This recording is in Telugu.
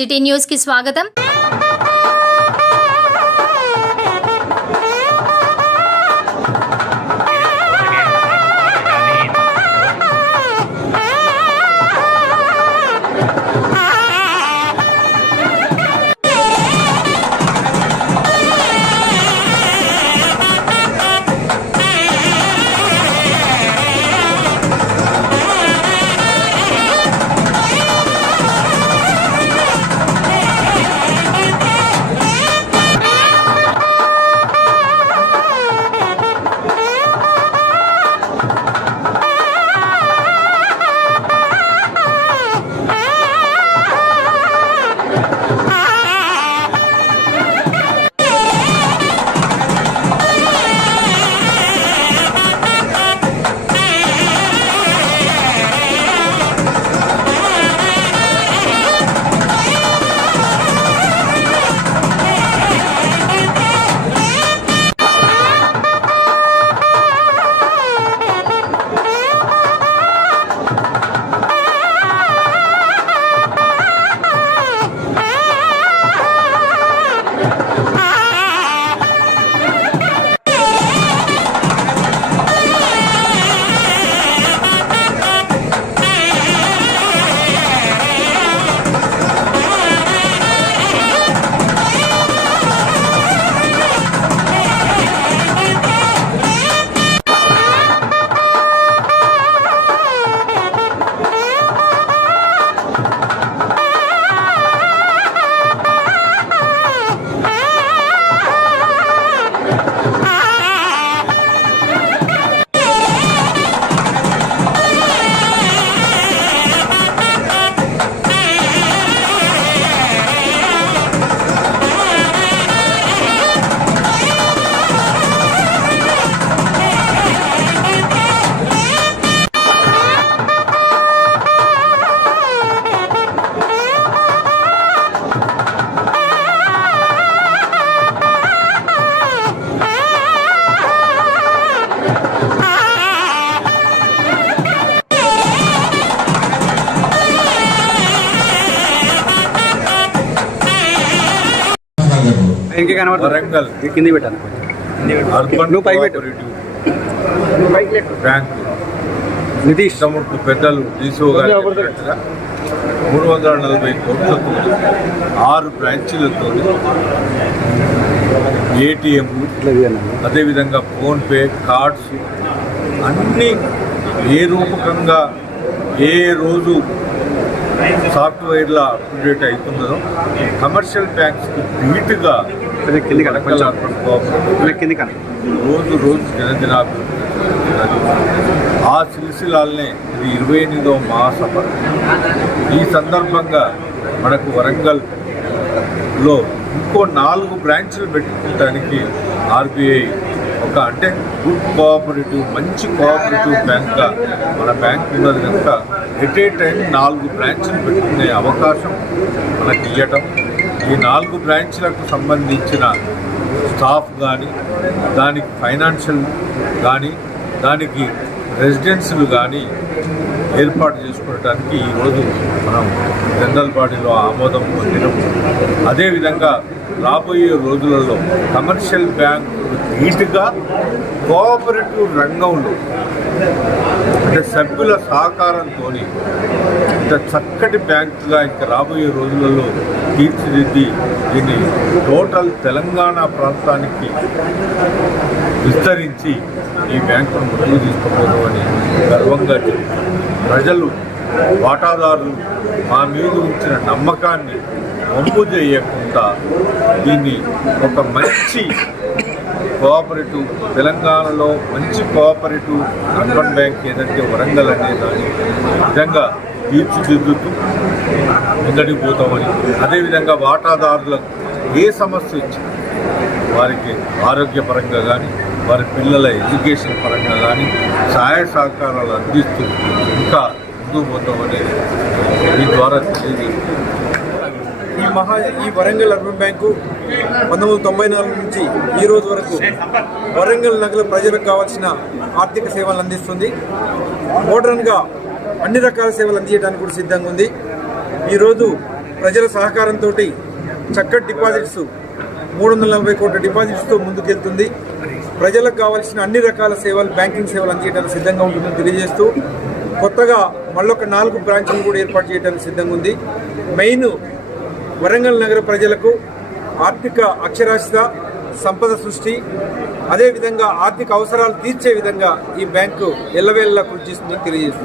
సిటీ న్యూస్ కి స్వాగతం. వరంగల్ కింది పెట్టాను అర్బన్ కోఆపరేటివ్ బ్యాంకు నితీష్ తమ్ముడు పెద్దలు డీసీఓ గారు 340 కోట్లతో 6 బ్రాంచీలతో ఏటీఎం, అదేవిధంగా ఫోన్పే, కార్డ్స్ అన్నీ ఏ రూపకంగా ఏ రోజు సాఫ్ట్వేర్లో అప్డేట్ అవుతున్నదో కమర్షియల్ బ్యాంక్స్కి ధీటుగా రోజు జనదినాభివృద్ధి ఆ సిలసిలాలనే ఇది 28వ మహాసభ. ఈ సందర్భంగా మనకు వరంగల్లో ఇంకో 4 బ్రాంచ్లు పెట్టుకోవడానికి ఆర్బీఐ అంటే గుడ్ కోఆపరేటివ్, మంచి కోఆపరేటివ్ బ్యాంక్గా మన బ్యాంక్ ఉన్నది కనుక ఎట్ ఏ టైం 4 బ్రాంచ్లు పెట్టుకునే అవకాశం మనకి ఇవ్వటం, ఈ 4 బ్రాంచ్లకు సంబంధించిన స్టాఫ్ కానీ, దానికి ఫైనాన్షియల్ కానీ, దానికి రెసిడెన్స్లు కానీ ఏర్పాటు చేసుకోవడానికి ఈరోజు మనం జనరల్ బాడీలో ఆమోదం పొందినాం. అదేవిధంగా రాబోయే రోజులలో కమర్షియల్ బ్యాంకు నీట్గా కోఆపరేటివ్ రంగంలో అంటే సభ్యుల సహకారంతో ఇంత చక్కటి బ్యాంకుగా ఇంకా రాబోయే రోజులలో తీర్చిదిద్ది దీన్ని టోటల్ తెలంగాణ ప్రాంతానికి విస్తరించి ఈ బ్యాంకును ముందుకు తీసుకుపోదామని గర్వంగా చెప్తారు. ప్రజలు, వాటాదారులు మా మీద ఉంచిన నమ్మకాన్ని వంపు చేయకుండా దీన్ని ఒక మంచి కోఆపరేటివ్, తెలంగాణలో మంచి కోఆపరేటివ్ అర్బన్ బ్యాంక్ ఏదంటే వరంగల్ అనే దాని విధంగా తీర్చిదిద్దుతూ ముందడికి పోతామని, అదేవిధంగా వాటాదారులకు ఏ సమస్య వచ్చినా వారికి ఆరోగ్యపరంగా కానీ, వారి పిల్లల ఎడ్యుకేషన్ పరంగా కానీ సహాయ సహకారాలు అందిస్తూ ఇంకా ముందుకు పోతామని ఈ ద్వారా తెలియజేస్తుంది. ఈ వరంగల్ అర్బన్ బ్యాంకు 1994 నుంచి ఈ రోజు వరకు వరంగల్ నగర ప్రజలకు కావాల్సిన ఆర్థిక సేవలు అందిస్తుంది. మోడర్న్గా అన్ని రకాల సేవలు అందించడానికి కూడా సిద్ధంగా ఉంది. ఈరోజు ప్రజల సహకారంతో చక్కటి డిపాజిట్స్ 340 కోట్ల డిపాజిట్స్తో ముందుకెళ్తుంది. ప్రజలకు కావాల్సిన అన్ని రకాల సేవలు, బ్యాంకింగ్ సేవలు అందించడానికి సిద్ధంగా ఉంటుందని తెలియజేస్తూ కొత్తగా మళ్ళొక 4 బ్రాంచ్లు కూడా ఏర్పాటు చేయడానికి సిద్ధంగా ఉంది. మెయిన్ వరంగల్ నగర ప్రజలకు ఆర్థిక అక్షరాస్యత, సంపద సృష్టి, అదేవిధంగా ఆర్థిక అవసరాలు తీర్చే విధంగా ఈ బ్యాంకు ఎల్లవేళలా కృషి చేస్తుందని తెలియజేస్తుంది.